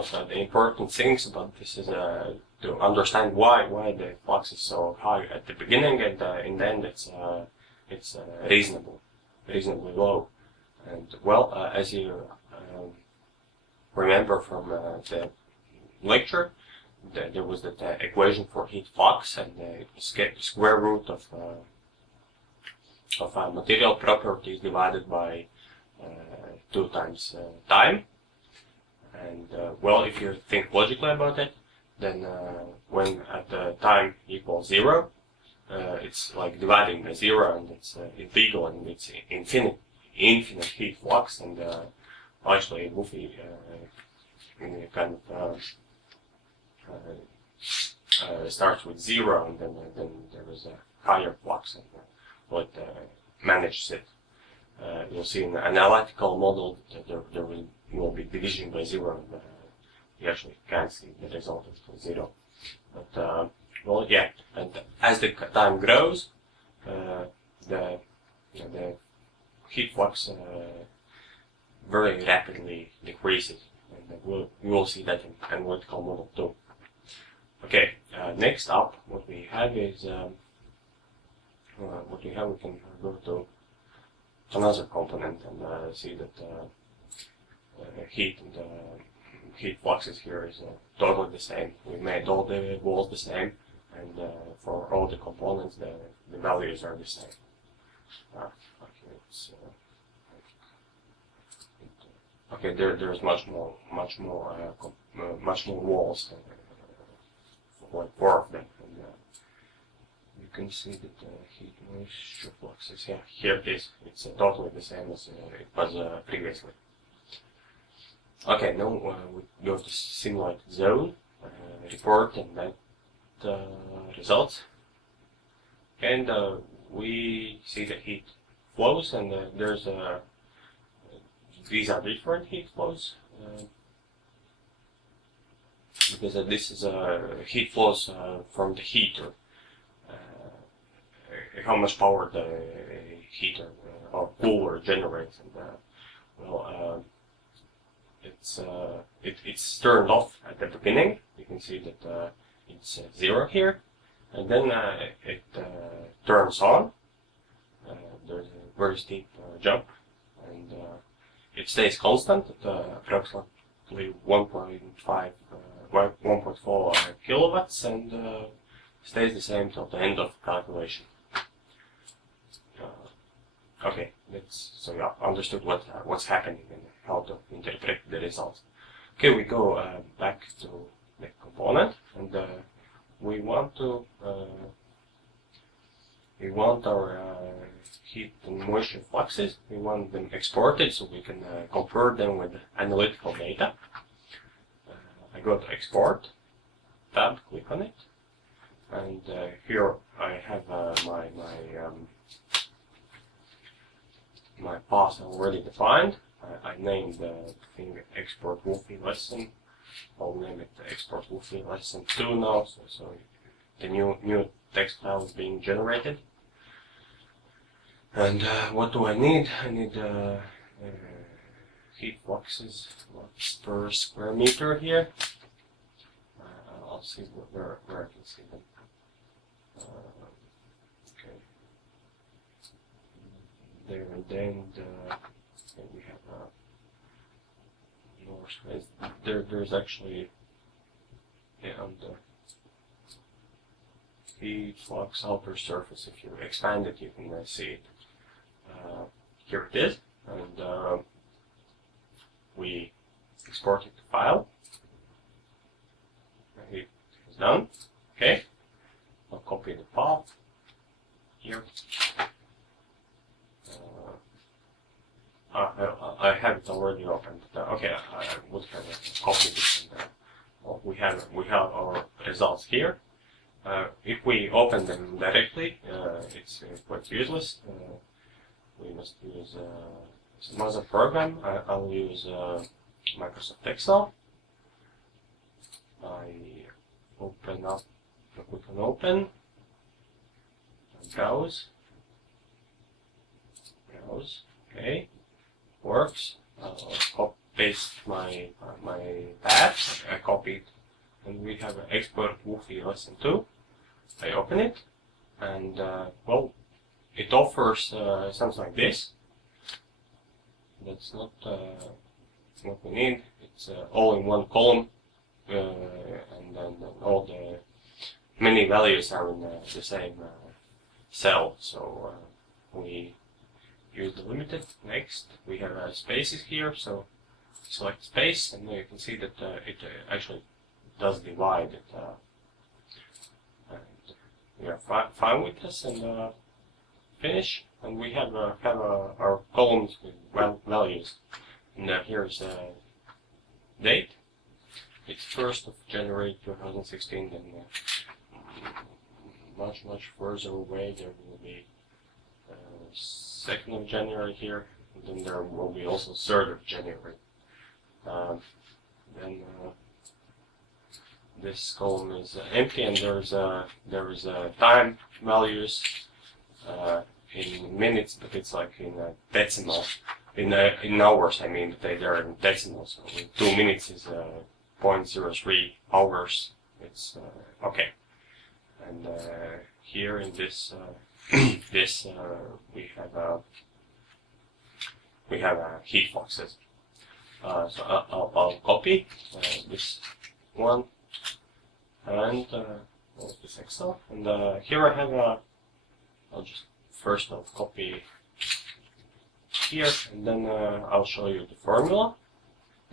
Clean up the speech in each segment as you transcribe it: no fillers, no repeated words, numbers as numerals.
of the important things about this is to understand why the flux is so high at the beginning, and in the end it's reasonably low. And well, as you remember from the lecture, there was that equation for heat flux, and the square root of material properties divided by 2 times time. And well, if you think logically about it, then when at the time equals 0, it's like dividing by 0, and it's illegal, and it's infinite heat flux. And actually WUFI kind of starts with 0, and then there is a higher flux, and what manages it. You'll see in the analytical model that there will be division by 0, and you actually can't see the result of 0. But well, yeah, and as the time grows, the heat flux very rapidly decreases, and we will see that in analytical model too. Okay, next up, what we have is we can go to another component and see that heat and heat fluxes here is totally the same. We made all the walls the same, and for all the components the values are the same. Okay, there's much more walls, like 4 of them, and you can see that the heat moisture fluxes. Yeah, here it is. It's totally the same as it was previously. Okay, now we go to simulated zone, report, and that results. And we see the heat flows, and there's these are different heat flows, because this is heat flows from the heater. How much power the heater or cooler generates, and well, it's turned off at the beginning. You can see that it's 0 here, and then it turns on. There's a very steep jump, and it stays constant at approximately 1.4 kilowatts, and stays the same till the end of calculation. Okay, so you understood what's happening and how to interpret the results. Okay, we go back to the component, and we want our heat and moisture fluxes. We want them exported so we can compare them with analytical data. I go to Export tab, click on it, and here I have my path already defined. I named the thing Export WUFI lesson. I'll name it Export WUFI lesson 2 now, so the new text file is being generated. And what do I need? I need heat fluxes per square meter here. I'll see where I can see them. Okay. There, and then we have more space. There's actually on the heat flux outer surface. If you expand it, you can see it. Here it is, and we exported the file. It is done. Okay, I'll copy the file here. I have it already opened. Okay, I would have copied it. And, we have our results here. If we open them directly, it's quite useless. We must use some other program. I'll use Microsoft Excel. I open up, click on Open, browse, okay, works. I'll copy paste my path. I copy it, and we have an export WUFI lesson 2. I open it, and well, it offers something like this. That's not what we need. It's all in one column, and then all the many values are in the same cell. So we use the limited. Next, we have spaces here. So select space, and you can see that it actually does divide it. And we are fine with this, and finish. And we have our columns with values. And here's date. It's 1st of January 2016. Then much further away there will be 2nd of January here. And then there will be also 3rd of January. Then this column is empty, and there is time values in minutes, but it's like in decimal. In hours, I mean, they're in decimals. So 2 minutes is 0.03 hours. It's okay. And here in this this we have heat fluxes. So I'll copy this one and this Excel, and here I have I'll just first I'll copy here, and then I'll show you the formula.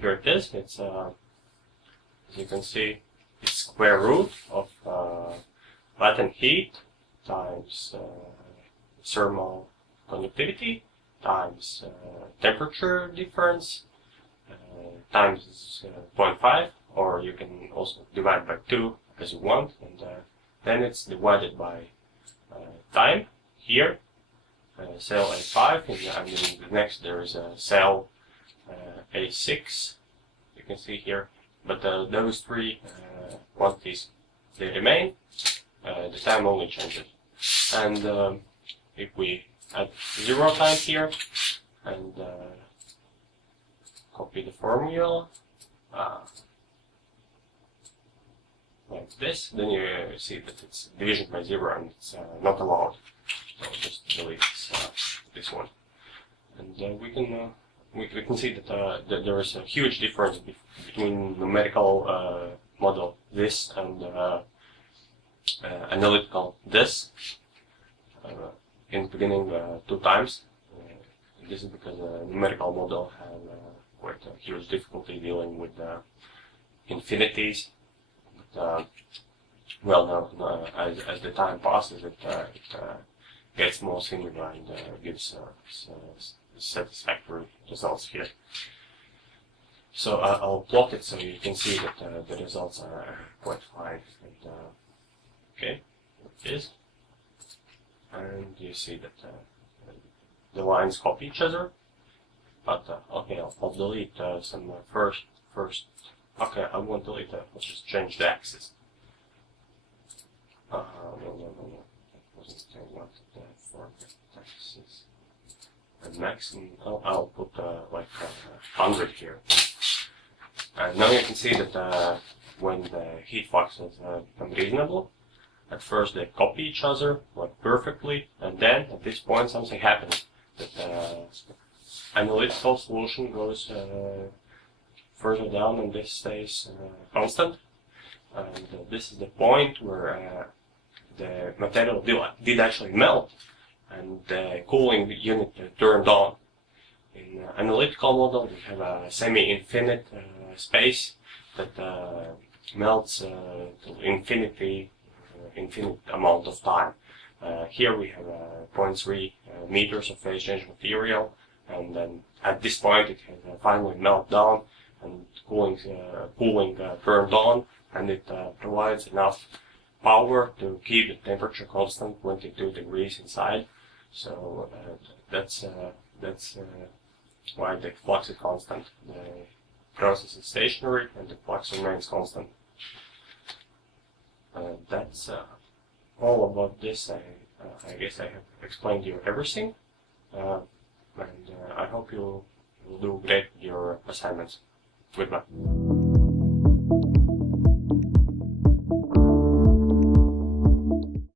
Here it is. It's as you can see, it's square root of latent heat times thermal conductivity times temperature difference times 0.5, or you can also divide by 2 as you want, and then it's divided by time here, cell A5, and in the next there is a cell A6, you can see here, but those three quantities, they remain, the time only changes. And if we add 0 time here, and copy the formula, like this, then you see that it's division by 0 and it's not allowed. So just delete this one, and we can see that there is a huge difference between numerical model this and analytical this. In the beginning, 2 times. This is because the numerical model had quite a huge difficulty dealing with infinities. But, well, now, as the time passes, it gets more similar and gives satisfactory results here. So I'll plot it so you can see that the results are quite fine. And, okay, here it is. And you see that the lines copy each other. But okay, I'll delete some first. Okay, I won't delete that. Let's just change the axis. No. That wasn't what I wanted for the axis. And max, and I'll put like 100 here. And now you can see that when the heat fluxes become reasonable, at first they copy each other like perfectly, and then at this point something happens. That analytical solution goes further down, and this stays constant. And this is the point where the material did actually melt, and the cooling unit turned on. In analytical model, we have a semi-infinite space that melts to infinite amount of time. Here we have 0.3 meters of phase change material, and then at this point it has finally melted down, and cooling turned on, and it provides enough power to keep the temperature constant 22 degrees inside. So that's why the flux is constant. The process is stationary and the flux remains constant. That's all about this. I guess I have explained you everything, and I hope you will do great with your assignments. Goodbye.